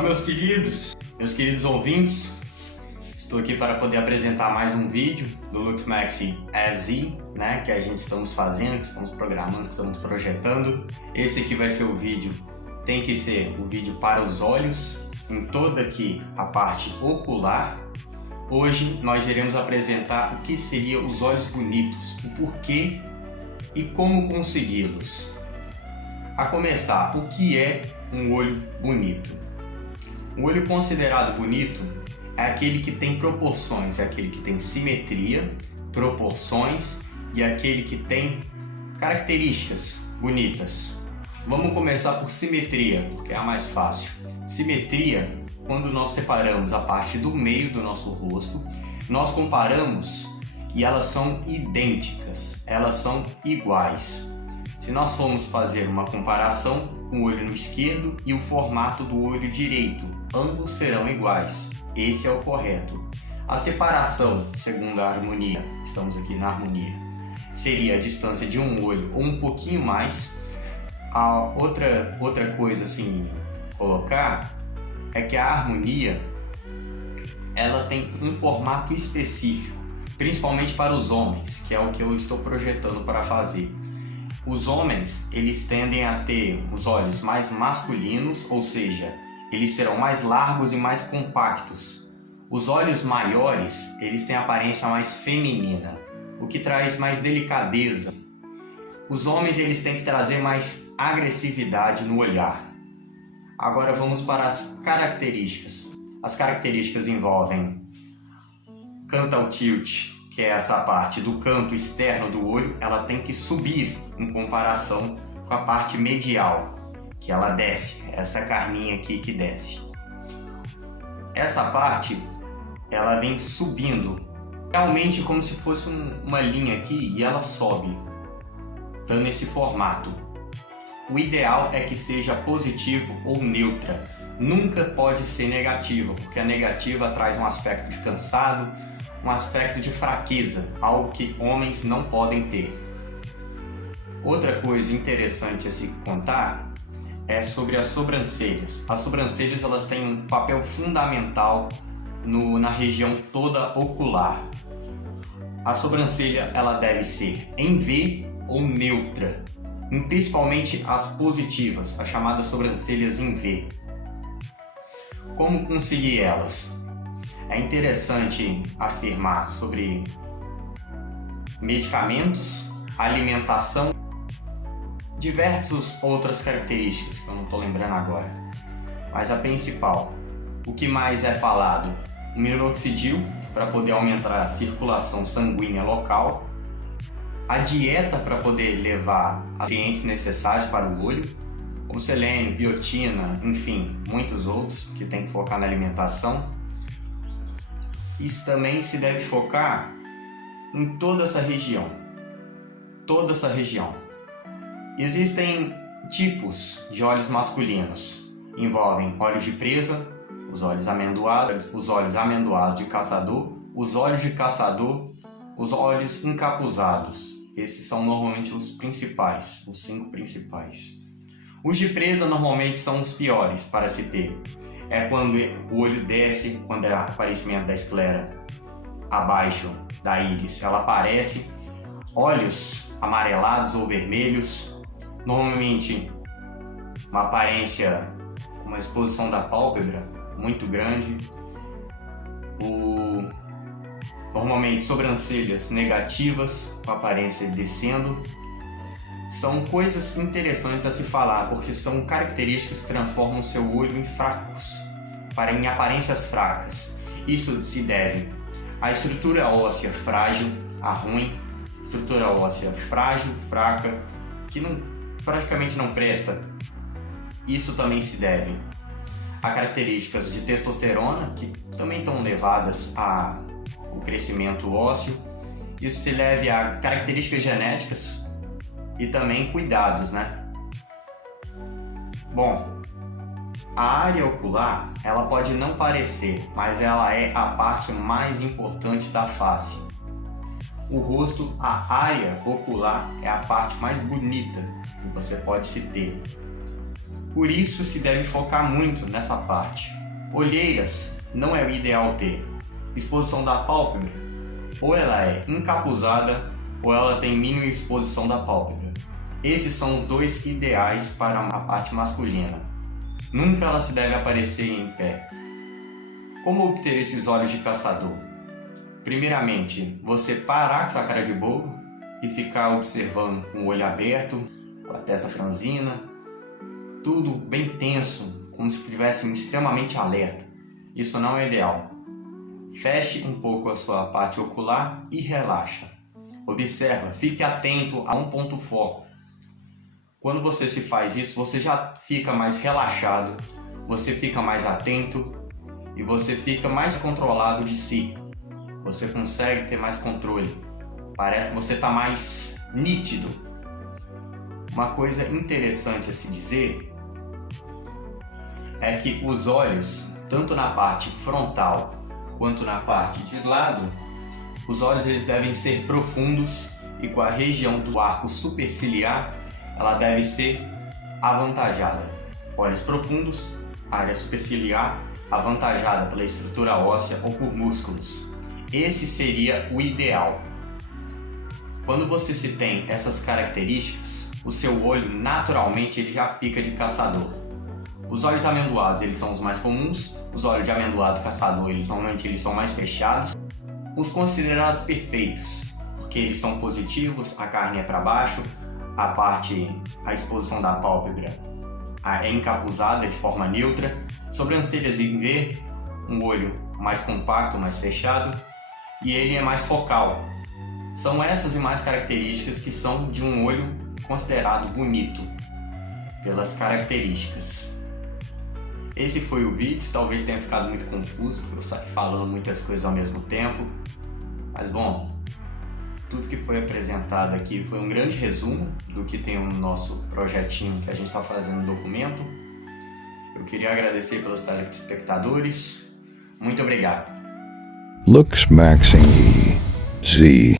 Olá, meus queridos ouvintes. Estou aqui para poder apresentar mais um vídeo do LuxMax SE, que a gente estamos fazendo, que estamos programando, que estamos projetando. Esse aqui vai ser o vídeo, tem que ser o vídeo para os olhos, em toda aqui a parte ocular. Hoje nós iremos apresentar o que seria os olhos bonitos, o porquê e como consegui-los. A começar, o que é um olho bonito? O olho considerado bonito é aquele que tem proporções, é aquele que tem simetria, proporções e aquele que tem características bonitas. Vamos começar por simetria, porque é a mais fácil. Simetria, quando nós separamos a parte do meio do nosso rosto, nós comparamos e elas são idênticas, elas são iguais. Se nós formos fazer uma comparação com o olho no esquerdo e o formato do olho direito, ambos serão iguais. Esse é o correto. A separação, segundo a harmonia, estamos aqui na harmonia, seria a distância de um olho ou um pouquinho mais. A outra coisa assim, colocar, é que a harmonia ela tem um formato específico, principalmente para os homens, que é o que eu estou projetando para fazer. Os homens, eles tendem a ter os olhos mais masculinos, ou seja, eles serão mais largos e mais compactos. Os olhos maiores, eles têm a aparência mais feminina, o que traz mais delicadeza. Os homens, eles têm que trazer mais agressividade no olhar. Agora vamos para as características. As características envolvem cantal tilt, que é essa parte do canto externo do olho, ela tem que subir em comparação com a parte medial, que ela desce, essa carninha aqui que desce. Essa parte, ela vem subindo, realmente como se fosse uma linha aqui e ela sobe, dando esse formato. O ideal é que seja positivo ou neutra, nunca pode ser negativa, porque a negativa traz um aspecto de cansado, um aspecto de fraqueza, algo que homens não podem ter. Outra coisa interessante a se contar é sobre as sobrancelhas. As sobrancelhas elas têm um papel fundamental na região toda ocular. A sobrancelha ela deve ser em V ou neutra, principalmente as positivas, as chamadas sobrancelhas em V. Como conseguir elas? É interessante afirmar sobre medicamentos, alimentação, diversas outras características que eu não estou lembrando agora. Mas a principal, o que mais é falado? O minoxidil, para poder aumentar a circulação sanguínea local, a dieta para poder levar os nutrientes necessários para o olho, como selênio, biotina, enfim, muitos outros que tem que focar na alimentação. Isso também se deve focar em toda essa região. Existem tipos de olhos masculinos. Envolvem olhos de presa, os olhos amendoados de caçador, os olhos de caçador, os olhos encapuzados. Esses são normalmente os principais, os 5 principais. Os de presa normalmente são os piores para se ter. É quando o olho desce, quando é o aparecimento da esclera abaixo da íris, ela aparece. Olhos amarelados ou vermelhos, normalmente uma aparência, uma exposição da pálpebra muito grande. Normalmente sobrancelhas negativas, com a aparência descendo. São coisas interessantes a se falar, porque são características que transformam o seu olho em aparências fracas. Isso se deve à estrutura óssea frágil, a ruim, estrutura óssea frágil, fraca, que praticamente não presta. Isso também se deve a características de testosterona, que também estão levadas ao crescimento ósseo. Isso se deve a características genéticas e também cuidados, Bom, a área ocular, ela pode não parecer, mas ela é a parte mais importante da face. O rosto, a área ocular, é a parte mais bonita que você pode se ter. Por isso se deve focar muito nessa parte. Olheiras não é o ideal ter. Exposição da pálpebra, ou ela é encapuzada ou ela tem mínima exposição da pálpebra. Esses são os dois ideais para a parte masculina. Nunca ela se deve aparecer em pé. Como obter esses olhos de caçador? Primeiramente, você parar com a cara de bobo e ficar observando com o olho aberto, com a testa franzina, tudo bem tenso, como se estivesse extremamente alerta. Isso não é ideal. Feche um pouco a sua parte ocular e relaxa. Observa, fique atento a um ponto foco. Quando você se faz isso, você já fica mais relaxado, você fica mais atento e você fica mais controlado de si. Você consegue ter mais controle. Parece que você está mais nítido. Uma coisa interessante a se dizer é que os olhos, tanto na parte frontal quanto na parte de lado, os olhos eles devem ser profundos e com a região do arco superciliar ela deve ser avantajada. Olhos profundos, área superciliar avantajada pela estrutura óssea ou por músculos. Esse seria o ideal. Quando você se tem essas características, o seu olho naturalmente ele já fica de caçador. Os olhos amendoados eles são os mais comuns. Os olhos de amendoado caçador normalmente eles são mais fechados. Os considerados perfeitos, porque eles são positivos, a carne é para baixo, a exposição da pálpebra é encapuzada de forma neutra, sobrancelhas em V, um olho mais compacto, mais fechado, e ele é mais focal. São essas e mais características que são de um olho considerado bonito, pelas características. Esse foi o vídeo, talvez tenha ficado muito confuso, porque eu saí falando muitas coisas ao mesmo tempo, mas bom, tudo que foi apresentado aqui foi um grande resumo do que tem no nosso projetinho que a gente está fazendo no documento. Eu queria agradecer pelos telespectadores. Muito obrigado. Lux Maxing Z